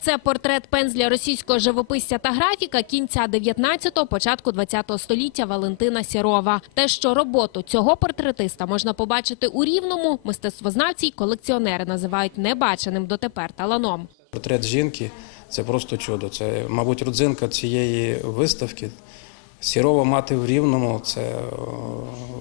Це портрет пензля російського живописця та графіка кінця 19-го, початку 20-го століття Валентина Сірова. Те, що роботу цього портретиста можна побачити у Рівному, мистецтвознавці й колекціонери називають небаченим дотепер таланом. Портрет жінки це просто чудо. Це, мабуть, родзинка цієї виставки. Сірова мати в рівному це е,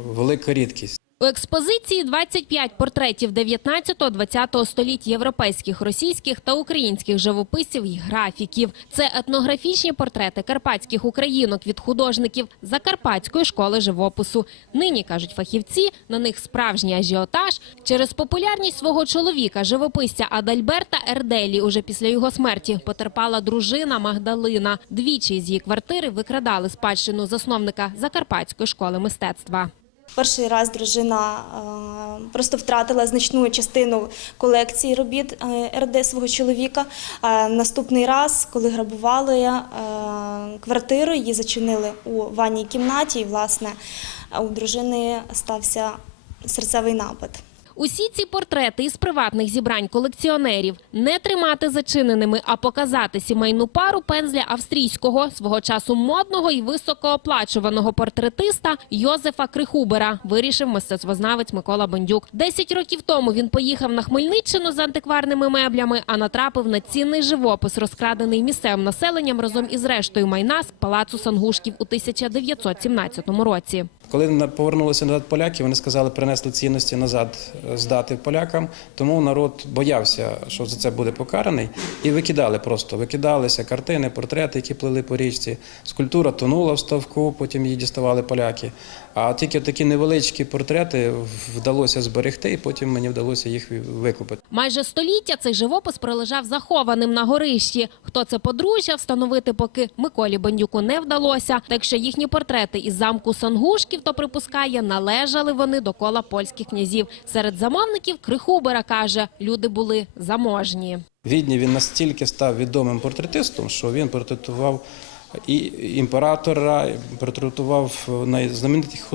велика рідкість. У експозиції 25 портретів 19-20 століть європейських, російських та українських живописців і графіків. Це етнографічні портрети карпатських українок від художників Закарпатської школи живопису. Нині, кажуть фахівці, на них справжній ажіотаж. Через популярність свого чоловіка, живописця Адальберта Ерделі, уже після його смерті потерпала дружина Магдалина. Двічі з її квартири викрадали спадщину засновника Закарпатської школи мистецтва. Перший раз дружина е, просто втратила значну частину колекції робіт е, РД свого чоловіка. Наступний раз, коли грабували е, квартиру, її зачинили у ванній кімнаті, і власне у дружини стався серцевий напад. Усі ці портрети із приватних зібрань колекціонерів не тримати зачиненими, а показати сімейну пару пензля австрійського, свого часу модного і високооплачуваного портретиста Йозефа Крихубера, вирішив мистецтвознавець Микола Бондюк. Десять років тому він поїхав на Хмельниччину з антикварними меблями, а натрапив на цінний живопис, розкрадений місцевим населенням разом із рештою майна з палацу Сангушків у 1917 році. Коли повернулися назад поляки, вони сказали, принесли цінності назад е, здати полякам. Тому народ боявся, що за це буде покараний, і викидали просто. Викидалися картини, портрети, які плили по річці. Скульптура тонула в ставку, потім її діставали поляки. А тільки такі невеличкі портрети вдалося зберегти, і потім мені вдалося їх викупити. Майже століття цей живопис пролежав захованим на горищі. Хто це подружжя, встановити поки Миколі Бондюку не вдалося. Так що їхні портрети із замку Сангушків, то припускає, належали вони до кола польських князів. Серед замовників Крихубера каже, люди були заможні. Відні він настільки став відомим портретистом, що він портретував і імператора, портретував найзнаменитих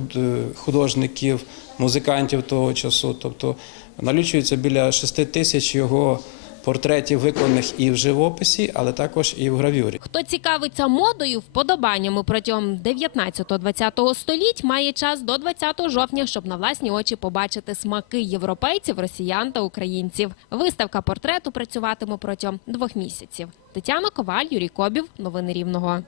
художників, музикантів того часу. Тобто налічується біля 6 тисяч його портретів, виконаних і в живописі, але також і в гравюрі. Хто цікавиться модою, вподобаннями протягом 19-20 століть, має час до 20 жовтня, щоб на власні очі побачити смаки європейців, росіян та українців. Виставка портрету працюватиме протягом двох місяців. Тетяна Коваль, Юрій Кобів. Новини Рівного.